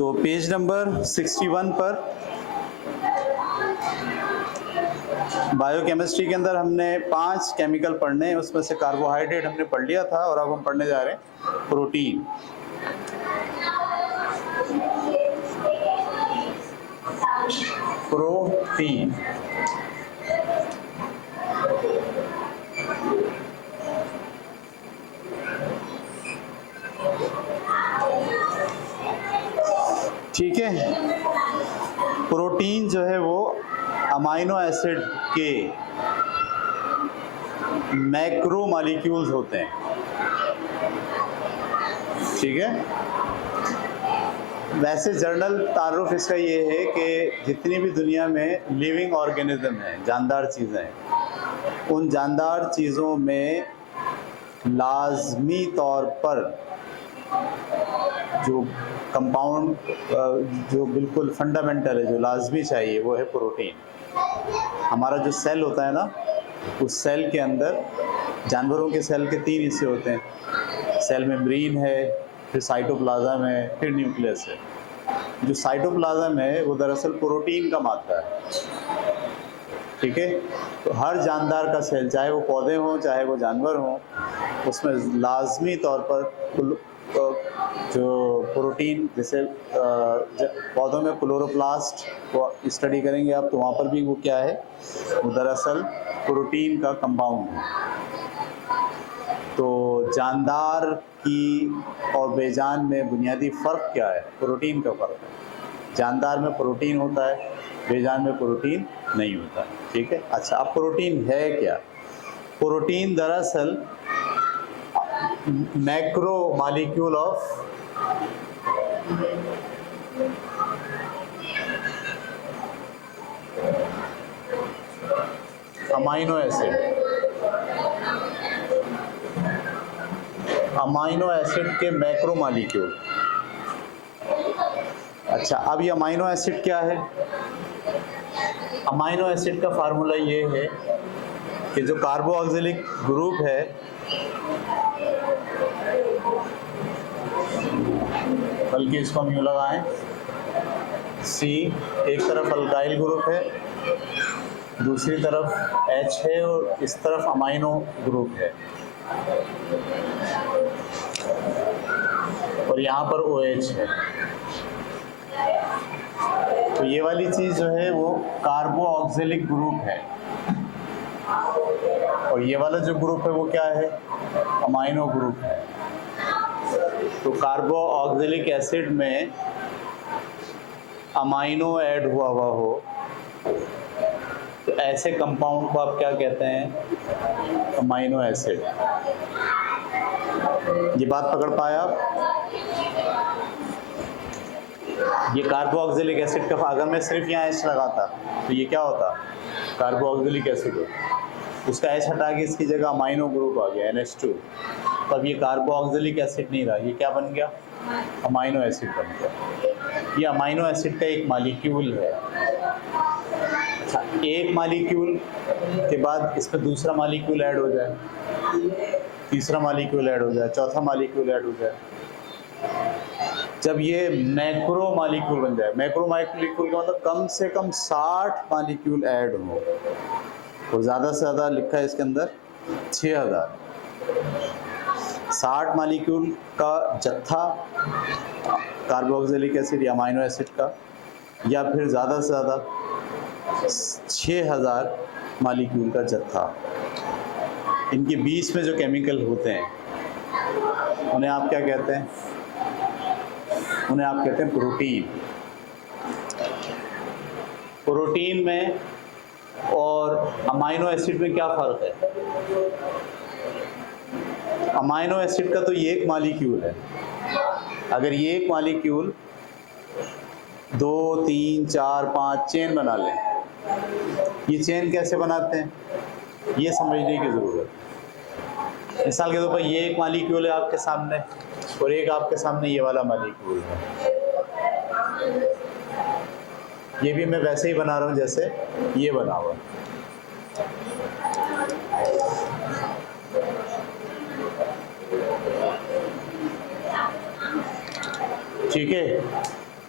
तो page number 61 पर biochemistry के अंदर हमने 5 केमिकल पढ़ने हैं, उसमें से कार्बोहाइड्रेट हमने पढ़ लिया था और अब हम पढ़ने जा रहे हैं प्रोटीन। प्रोटीन ठीक है। प्रोटीन जो है वो अमाइनो एसिड के मैक्रो मॉलिक्यूल्स होते हैं, ठीक है। वैसे जर्नल तारुफ इसका ये है कि जितनी भी दुनिया में लिविंग ऑर्गेनिज्म है, जानदार चीज़ें हैं, उन जानदार चीज़ों में लाजमी तौर पर जो कंपाउंड जो बिल्कुल फंडामेंटल है, जो लाजमी चाहिए, वो है प्रोटीन। हमारा जो सेल होता है ना, उस सेल के अंदर जानवरों के सेल के 3 हिस्से होते हैं। सेल मेम्ब्रेन है, फिर साइटोप्लाज्म है, फिर न्यूक्लियस है। जो साइटोप्लाज्म है वो दरअसल प्रोटीन का मात्रा है, ठीक है। तो हर जानदार का सेल, चाहे वो पौधे हों चाहे वो जानवर हों, उसमें लाजमी तौर पर जो प्रोटीन, जैसे पौधों में क्लोरोप्लास्ट को स्टडी करेंगे आप, तो वहाँ पर भी वो क्या है, वो दरअसल प्रोटीन का कंपाउंड है। तो जानदार की और बेजान में बुनियादी फ़र्क क्या है? प्रोटीन का फ़र्क है। जानदार में प्रोटीन होता है, बेजान में प्रोटीन नहीं होता, ठीक है। अच्छा, अब प्रोटीन है क्या? प्रोटीन दरअसल macro molecule of amino acid, amino acid के मैक्रो मॉलिक्यूल। अच्छा, अब ये अमाइनो एसिड क्या है? अमाइनो एसिड का फार्मूला ये है कि जो कार्बोऑक्सिलिक ग्रुप है, बल्कि इसको हम यूँ लगाएं, C एक तरफ अल्काइल ग्रुप है, दूसरी तरफ H है और इस तरफ अमाइनो ग्रुप है, और यहाँ पर OH है। तो ये वाली चीज़ जो है वो कार्बोऑक्सिलिक ग्रुप है, और ये वाला जो ग्रुप है वो क्या है? अमाइनो ग्रुप है। तो कार्बोऑक्सिलिक एसिड में अमाइनो ऐड हुआ हो, तो ऐसे कंपाउंड को आप क्या कहते हैं? Amino acid. ये बात पकड़ पाया आप? ये कार्बोऑक्सिलिक एसिड का, अगर मैं सिर्फ यहाँ H लगाता तो ये क्या होता? कार्बोऑक्सिलिक एसिड होता। उसका H हटा के इसकी जगह अमाइनो ग्रुप आ गया, NH2। तो अब ये कार्बोऑक्सिलिक एसिड नहीं रहा, ये क्या बन गया? अमाइनो एसिड बन गया। ये अमाइनो एसिड का एक मॉलिक्यूल है। अच्छा, एक मॉलिक्यूल के बाद इस पर दूसरा मॉलिक्यूल ऐड हो जाए, तीसरा मॉलिक्यूल ऐड हो जाए, चौथा मॉलिक्यूल ऐड हो जाए, जब ये मैक्रो मॉलिक्यूल बन जाए। मैक्रो मॉलिक्यूल का मतलब कम से कम 60 मॉलिक्यूल ऐड हो, तो ज़्यादा से ज़्यादा लिखा है इसके अंदर 6000। 60 मॉलिक्यूल का जत्था कार्बोऑक्सिलिक एसिड या अमाइनो एसिड का, या फिर ज़्यादा से ज़्यादा 6000 मॉलिक्यूल का जत्था। इनके बीच में जो केमिकल होते हैं उन्हें आप क्या कहते हैं? उन्हें आप कहते हैं प्रोटीन। प्रोटीन में और अमाइनो एसिड में क्या फ़र्क है? अमाइनो एसिड का तो ये एक मॉलिक्यूल है। अगर ये एक मॉलिक्यूल 2, 3, 4, 5 चेन बना लें, ये चेन कैसे बनाते हैं ये समझने की ज़रूरत है। मिसाल के तौर पर ये एक मॉलिक्यूल है आपके सामने, और एक आपके सामने ये वाला मॉलिक्यूल है। ये भी मैं वैसे ही बना रहा हूँ जैसे ये बना हुआ। ठीक है।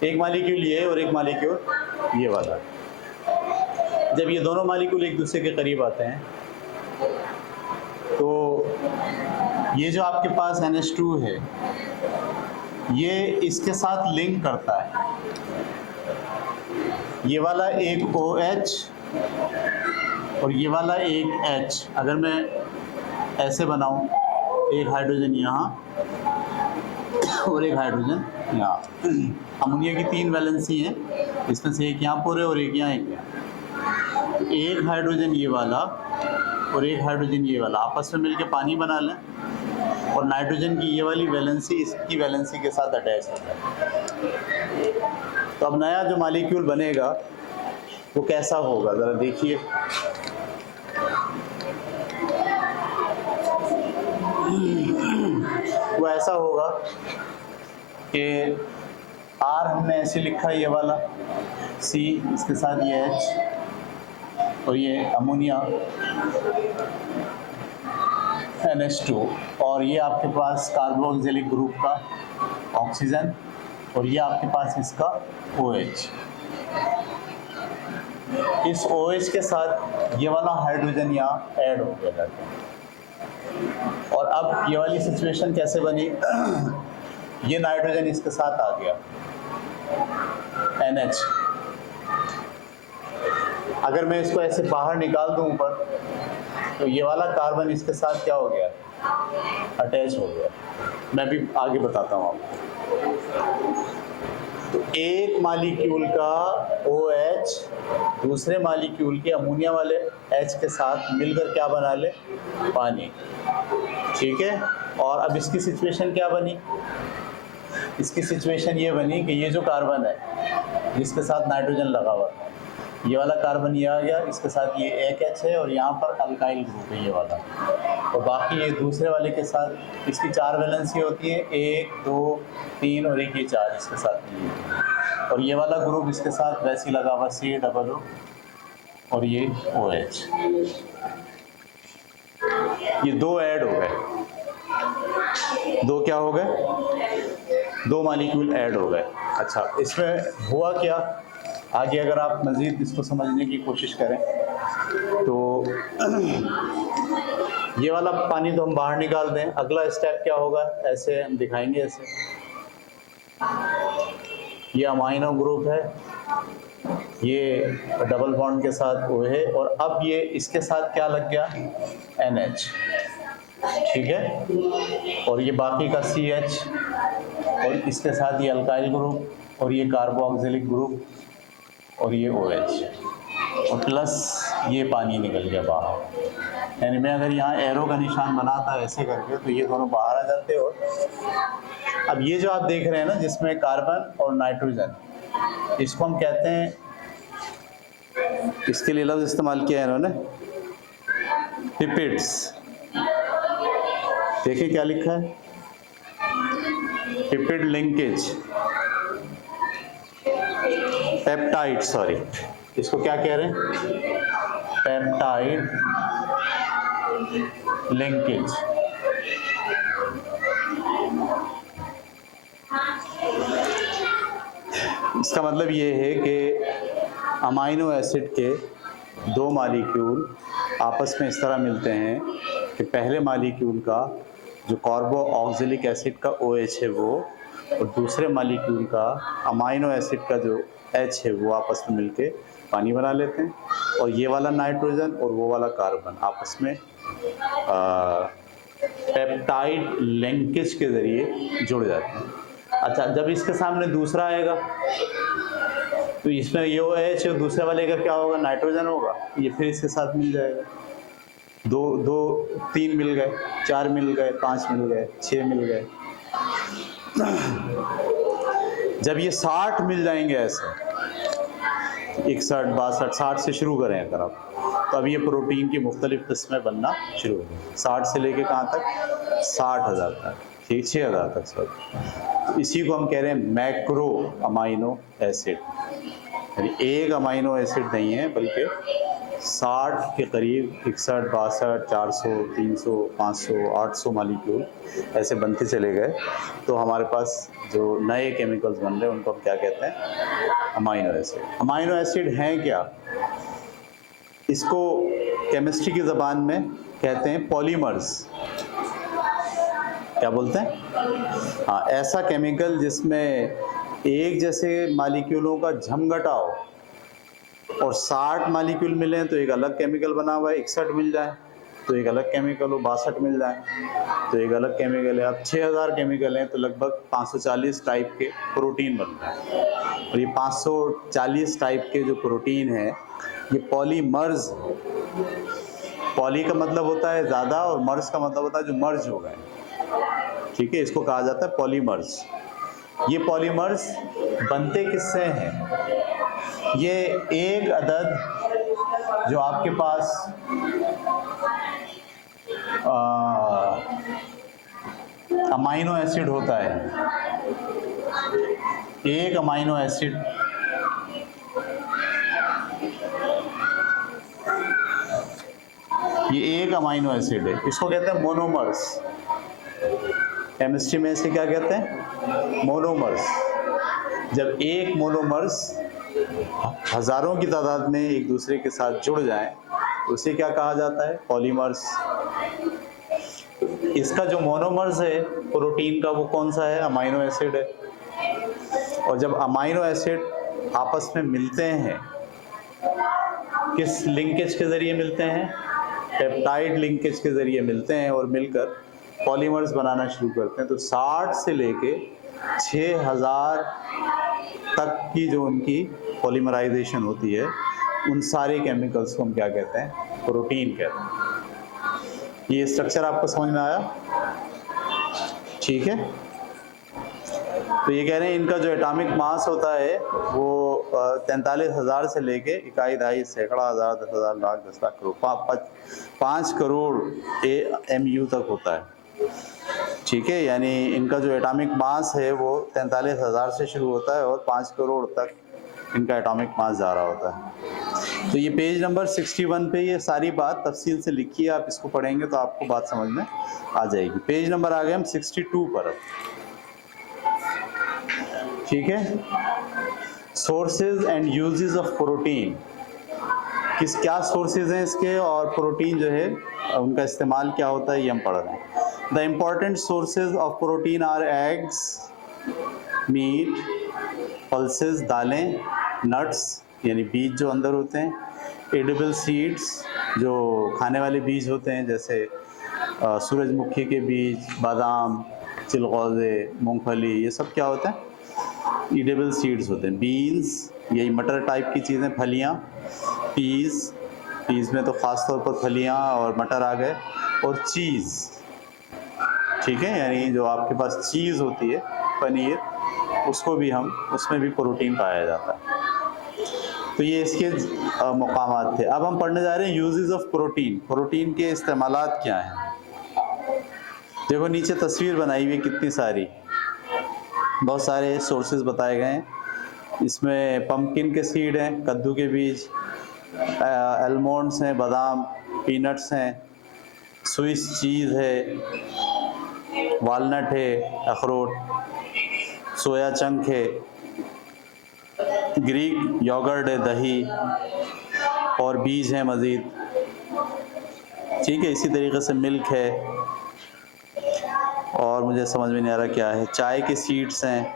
एक मालिक्यूल ये और एक मालिक्यूल ये वाला। जब ये दोनों मालिक्यूल एक दूसरे के करीब आते हैं तो ये जो आपके पास NH2 है ये इसके साथ लिंक करता है। ये वाला एक OH और ये वाला एक H। अगर मैं ऐसे बनाऊं, एक हाइड्रोजन यहाँ और एक हाइड्रोजन यहाँ। अमोनिया की 3 वैलेंसी हैं, इसमें से एक यहाँ पूरे और एक यहाँ, एक यहाँ। तो एक हाइड्रोजन ये वाला और एक हाइड्रोजन ये वाला आपस में मिलके पानी बना लें और नाइट्रोजन की ये वाली वैलेंसी इसकी वैलेंसी के साथ अटैच हो जाए। तो अब नया जो मॉलिक्यूल बनेगा वो कैसा होगा, ज़रा देखिए। वो ऐसा होगा कि R हमने ऐसे लिखा है, ये वाला C, इसके साथ ये H और ये अमोनिया NH2 और ये आपके पास कार्बोक्सिलिक ग्रुप का ऑक्सीजन और ये आपके पास इसका OH। इस OH के साथ ये वाला हाइड्रोजन यहाँ ऐड हो गया जाता है। और अब ये वाली सिचुएशन कैसे बनी, ये नाइट्रोजन इसके साथ आ गया NH। अगर मैं इसको ऐसे बाहर निकाल दूं ऊपर तो ये वाला कार्बन इसके साथ क्या हो गया, अटैच हो गया। मैं भी आगे बताता हूँ आपको। तो एक मॉलिक्यूल का OH दूसरे मॉलिक्यूल के अमोनिया वाले H के साथ मिलकर क्या बना ले, पानी। ठीक है। और अब इसकी सिचुएशन क्या बनी, इसकी सिचुएशन ये बनी कि ये जो कार्बन है जिसके साथ नाइट्रोजन लगा हुआ था, ये वाला कार्बन ये आ गया, इसके साथ ये एक H है और यहाँ पर अल्काइल ग्रुप है ये वाला, और बाकी ये दूसरे वाले के साथ इसकी 4 वैलेंसी होती है, 1 2 3 और एक ये 4 इसके साथ मिली है। और ये वाला ग्रुप इसके साथ वैसे ही लगा हुआ C और ये OH। ये 2 ऐड हो गए, 2 क्या हो गए, 2 मॉलिक्यूल ऐड हो गए। अच्छा, इसमें हुआ क्या, आगे अगर आप मज़ीद इसको समझने की कोशिश करें तो ये वाला पानी तो हम बाहर निकाल दें, अगला स्टेप क्या होगा, ऐसे हम दिखाएंगे। ऐसे ये अमाइनो ग्रुप है, ये डबल बॉन्ड के साथ वो है, और अब ये इसके साथ क्या लग गया, NH। ठीक है। और ये बाकी का CH और इसके साथ ये अल्काइल ग्रुप और ये कार्बोक्सिलिक ग्रुप और ये OH और प्लस ये पानी निकल गया बाहर। यानी मैं अगर यहाँ एरो का निशान बनाता ऐसे करके तो ये दोनों बाहर आ जाते। और अब ये जो आप देख रहे हैं ना, जिसमें कार्बन और नाइट्रोजन, इसको हम कहते हैं, इसके लिए लफ्ज़ इस्तेमाल किया है इन्होंने, लिपिड्स। देखिए क्या लिखा है, लिपिड लिंकेज, पेप्टाइड, सॉरी इसको क्या कह रहे हैं, पेप्टाइड लिंकेज। इसका मतलब ये है कि अमाइनो एसिड के 2 मॉलिक्यूल आपस में इस तरह मिलते हैं कि पहले मॉलिक्यूल का जो कार्बोक्सिलिक एसिड का OH है वो, और दूसरे मॉलिक्यूल का अमाइनो एसिड का जो H है वो आपस में मिलके पानी बना लेते हैं, और ये वाला नाइट्रोजन और वो वाला कार्बन आपस में पेप्टाइड लिंकेज के ज़रिए जुड़ जाते हैं। अच्छा, जब इसके सामने दूसरा आएगा तो इसमें ये OH और दूसरे वाले का क्या होगा, नाइट्रोजन होगा, ये फिर इसके साथ मिल जाएगा। 3 मिल गए, 4 मिल गए, 5 मिल गए, 6 मिल गए। जब ये 60 मिल जाएंगे ऐसे, 61, 62, 60 से शुरू करें अगर आप, तो अब ये प्रोटीन की मुख्तलिफ किस्में बनना शुरू हो गई। 60 से लेके कहाँ तक, 60,000 तक, 6,000 तक सब। तो इसी को हम कह रहे हैं मैक्रो अमाइनो एसिड, यानी एक अमाइनो एसिड नहीं है बल्कि 60 के करीब 61, 62, 400, 300, 500, 800 मालिक्यूल ऐसे बनते चले गए। तो हमारे पास जो नए केमिकल्स बन रहे हैं उनको हम क्या कहते हैं? Amino acid. अमाइनो एसिड हैं क्या? इसको केमिस्ट्री की ज़बान में कहते हैं पॉलीमर्स। क्या बोलते हैं? हाँ, ऐसा केमिकल जिसमें एक जैसे मालिक्यूलों का झमघटा हो और 60 मालिक्यूल मिले तो एक अलग केमिकल बना हुआ है, 61 मिल जाए तो एक अलग केमिकल हो, 62 मिल जाए तो एक अलग केमिकल है। अब 6000 केमिकल हैं तो लगभग 540 टाइप के प्रोटीन बन रहे हैं। और ये 540 टाइप के जो प्रोटीन हैं ये पॉलीमर्स। पॉली का मतलब होता है ज़्यादा और मर्स का मतलब होता है जो मर्ज हो गए। ठीक है, इसको कहा जाता है पॉलीमर्स। ये पॉलीमर्स बनते किससे हैं? ये एक अदद जो आपके पास अमाइनो एसिड होता है, एक अमाइनो एसिड ये एक अमाइनो एसिड है, इसको कहते हैं मोनोमर्स। केमिस्ट्री में इसे क्या कहते हैं? मोनोमर्स। जब एक मोनोमर्स हजारों की तादाद में एक दूसरे के साथ जुड़ जाए तो उसे क्या कहा जाता है? पॉलीमर्स। इसका जो मोनोमर्स है प्रोटीन का वो कौन सा है? अमाइनो एसिड है। और जब अमाइनो एसिड आपस में मिलते हैं किस लिंकेज के जरिए मिलते हैं? पेप्टाइड लिंकेज के जरिए मिलते हैं और मिलकर पॉलीमर्स बनाना शुरू करते हैं। तो 60 से लेके 6000 तक की जो उनकी पॉलीमराइजेशन होती है उन सारे केमिकल्स को हम क्या कहते हैं? प्रोटीन कहते हैं। ये स्ट्रक्चर आपको समझ में आया? ठीक है, तो ये कह रहे हैं इनका जो एटॉमिक मास होता है वो 43,000 से लेके इकाई, दहाई, सैकड़ा, हज़ार, 10,000, लाख, 10 लाख, करोड़, 5 करोड़ AMU तक होता है। ठीक है, यानी इनका जो एटॉमिक मास है वो 43,000 से शुरू होता है और 5 करोड़ तक इनका एटॉमिक मास जा रहा होता है। तो ये पेज नंबर 61 पे ये सारी बात तफसील से लिखी है, आप इसको पढ़ेंगे तो आपको बात समझ में आ जाएगी। पेज नंबर आ गए हम 62 पर अब। ठीक है, sources and uses of protein. क्या सोर्सेज हैं इसके और प्रोटीन जो है उनका इस्तेमाल क्या होता है ये हम पढ़ रहे हैं। The important sources of protein are eggs, meat, pulses, दालें, नट्स यानी बीज जो अंदर होते हैं, एडिबल सीड्स जो खाने वाले बीज होते हैं जैसे सूरजमुखी के बीज, बादाम, चिलगोज़े, मूंगफली, ये सब क्या होता है? ईडेबल सीड्स होते हैं। बीन्स यही मटर टाइप की चीज़ें, फलियाँ, पीज़ में तो ख़ास तौर पर फलियाँ और मटर आ गए, और चीज़। ठीक है, यानी जो आपके पास चीज़ होती है, पनीर, उसको भी उसमें भी प्रोटीन पाया जाता है। तो ये इसके मकामात थे। अब हम पढ़ने जा रहे हैं यूजेस ऑफ प्रोटीन। प्रोटीन के इस्तेमालात क्या हैं? देखो नीचे तस्वीर बनाई हुई कितनी सारी, बहुत सारे सोर्सेज बताए गए हैं। इसमें पम्पकिन के सीड हैं, कद्दू के बीज, आलमंड्स हैं, बादाम, पीनट्स हैं, स्विस चीज़ है, वालनट है, अखरोट, सोया चंक है, ग्रीक योगर्ट है, दही और बीज हैं मज़ीद। ठीक है, इसी तरीके से मिल्क है, और मुझे समझ में नहीं आ रहा क्या है। चाय के सीड्स हैं,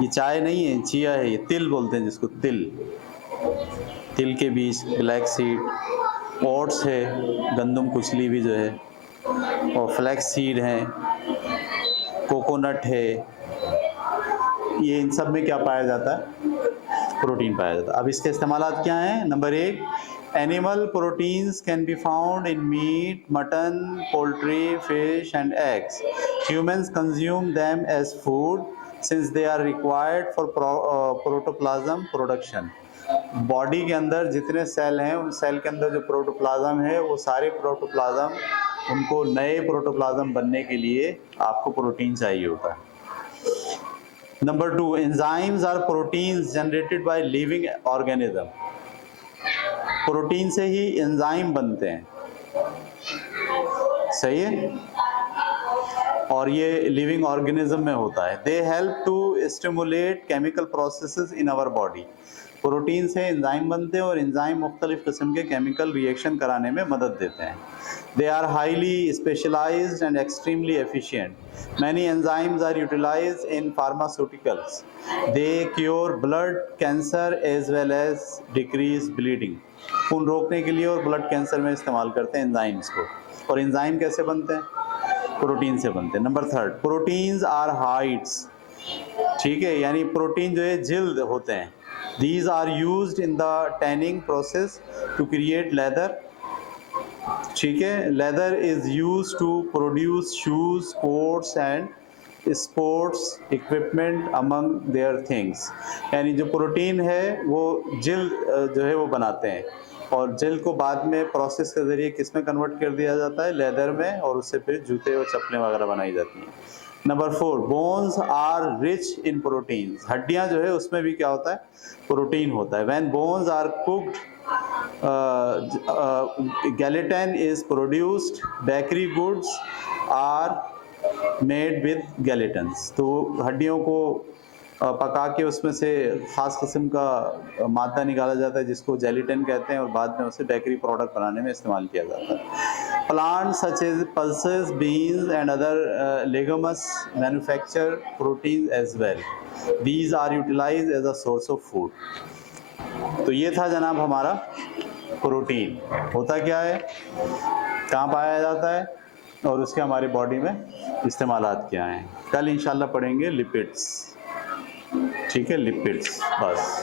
ये चाय नहीं है, चिया है, ये तिल बोलते हैं जिसको, तिल के बीज, ब्लैक सीड, ओट्स है, गंदम कुचली भी जो है, और फ्लैक्स सीड हैं, कोकोनट है। ये इन सब में क्या पाया जाता है? प्रोटीन पाया जाता है। अब इसके इस्तेमालात क्या हैं? Number 1, animal proteins can be found in meat, mutton, poultry, fish and eggs. Humans consume them as food since they are required for protoplasm production. Body के अंदर जितने सेल हैं उन सेल के अंदर जो प्रोटोप्लाज्म है वो सारे प्रोटोप्लाज्म, उनको नए प्रोटोप्लाज्म बनने के लिए आपको प्रोटीन चाहिए होता है। Number 2, enzymes are proteins generated by living organism. Protein से ही एंजाइम बनते हैं, सही है, और ये लिविंग ऑर्गेनिज्म में होता है। They help to stimulate chemical processes in our body. Protein से एंजाइम बनते हैं और एंजाइम मुख्तलिफ किस्म के केमिकल रिएक्शन कराने में मदद देते हैं। They are highly specialized and extremely efficient. Many enzymes are utilized in pharmaceuticals. They cure blood cancer as well as decrease bleeding. खून रोकने के लिए और ब्लड कैंसर में इस्तेमाल करते हैं एंजाइम्स को। और एंजाइम कैसे बनते हैं? प्रोटीन से बनते हैं। नंबर 3, प्रोटीन्स आर हाइड्स, ठीक है, यानी प्रोटीन जो है जिल्द होते हैं। These are used in the tanning process to create leather. ठीक है, leather is use to produce shoes, coats and sports equipment among their things. यानी जो प्रोटीन है वो जिल्द जो है वो बनाते हैं, और जिल्द को बाद में प्रोसेस के ज़रिए किस में कन्वर्ट कर दिया जाता है? लेदर में, और उससे फिर जूते और चप्पलें वगैरह बनाई जाती हैं। Number 4, bones are rich in protein. हड्डियाँ जो है उसमें भी क्या होता है? प्रोटीन होता है। When bones are cooked gelatin is produced. Bakery goods are made with gelatins. तो हड्डियों को पका के उसमें से ख़ास किस्म का मादा निकाला जाता है जिसको जेलेटिन कहते हैं, और बाद में उसे बेकरी प्रोडक्ट बनाने में इस्तेमाल किया जाता है। Plants such as pulses, beans and other leguminous manufacture proteins as well. These are utilized as a source of food. तो ये था जनाब हमारा प्रोटीन। होता क्या है, कहाँ पाया जाता है, और उसके हमारी बॉडी में इस्तेमालात क्या हैं। कल इंशाल्लाह पढ़ेंगे लिपिड्स, ठीक है, लिपिड्स बस।